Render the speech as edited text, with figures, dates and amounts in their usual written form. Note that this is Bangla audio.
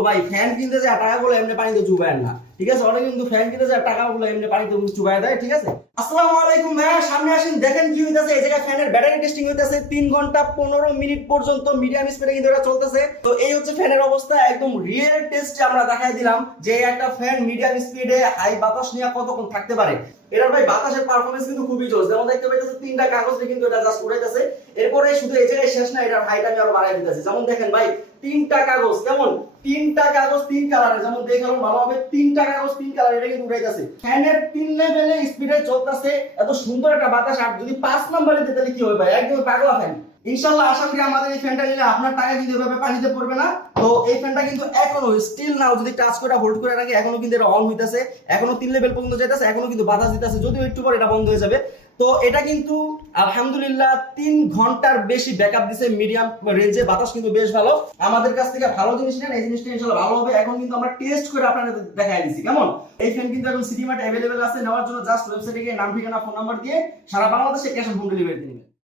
তো ভাই ফ্যান কিনতে যা টাকাগুলো এমনি পানিতে চুবায়েন না, ঠিক আছে? ওরা কিন্তু ফ্যান কিনতে যা টাকাগুলো এমনি পানিতে চুবায় দেয়, ঠিক আছে? আসসালামু আলাইকুম ভাইয়া, সামনে আসেন, দেখেন কি হইতাছে। এই জায়গায় ফ্যানের ব্যাটারি টেস্টিং হইতাছে 3 ঘন্টা 15 মিনিট পর্যন্ত মিডিয়াম স্পিডে কিন্তু এটা চলতেছে। তো এই হচ্ছে ফ্যানের অবস্থা, একদম রিয়েল টেস্টে আমরা দেখাই দিলাম যে একটা ফ্যান মিডিয়াম স্পিডে হাই বাতাস নিয়ে কতক্ষণ থাকতে পারে। এটার ভাই বাতাসের পারফরম্যান্স কিন্তু খুবই জোস। যেমন দেখতে পাইতেছে 3টা কাগজে কিন্তু এটা জাস্ট উড়াইতেছে। এরপরে শুধু এই জায়গায় শেষ না, এটার হাইট আমি আরো বাড়াই দিতেছি। যেমন দেখেন ভাই 3টা কাগজ, কেমন 3টা কাগজ 3 কালারের, যেমন দেখালো ভালো হবে 3টা কাগজ 3 কালার, এটা কিন্তু উড়াইতেছে। ফ্যানের 3 লেভেলে স্পিডে চলতেছে, এত সুন্দর একটা বাতাস। আর যদি 5 নম্বরে দিতে তাহলে কি হবে ভাই, একদম পাগলা ফ্যান। ইনশাআল্লাহ আশা করি আমাদের এই ফ্যানটা নিলে আপনার টাকা কিন্তু এভাবে পানিতে পড়বে না। তো এই ফ্যানটা কিন্তু এখনো স্টিল নাও যদি টাচ করে হোল্ড করে রাখি, এখনো কিন্তু এটা অন হইতাছে, এখনো 3 লেভেল পর্যন্ত যাইতাছে, এখনো কিন্তু বাতাস দিতেছে, যদিও একটু পরে এটা বন্ধ হয়ে যাবে। তো এটা কিন্তু আলহামদুলিল্লাহ 3 ঘন্টার বেশি ব্যাকআপ দিছে, মিডিয়াম রেঞ্জে বাতাস কিন্তু বেশ ভালো। আমাদের কাছ থেকে ভালো জিনিস নেন, এই জিনিসটা ইনশাআল্লাহ ভালো হবে। এখন কিন্তু আমরা টেস্ট করে আপনাদের দেখাই দিছি কেমন। এই ফ্যান কিন্তু এখন সিটি মার্টে अवेलेबल আছে, নেওয়ার জন্য জাস্ট ওয়েবসাইটে গিয়ে নাম ঠিকানা ফোন নাম্বার দিয়ে সারা বাংলাদেশে ক্যাশ অন হোম ডেলিভারি দিবেন।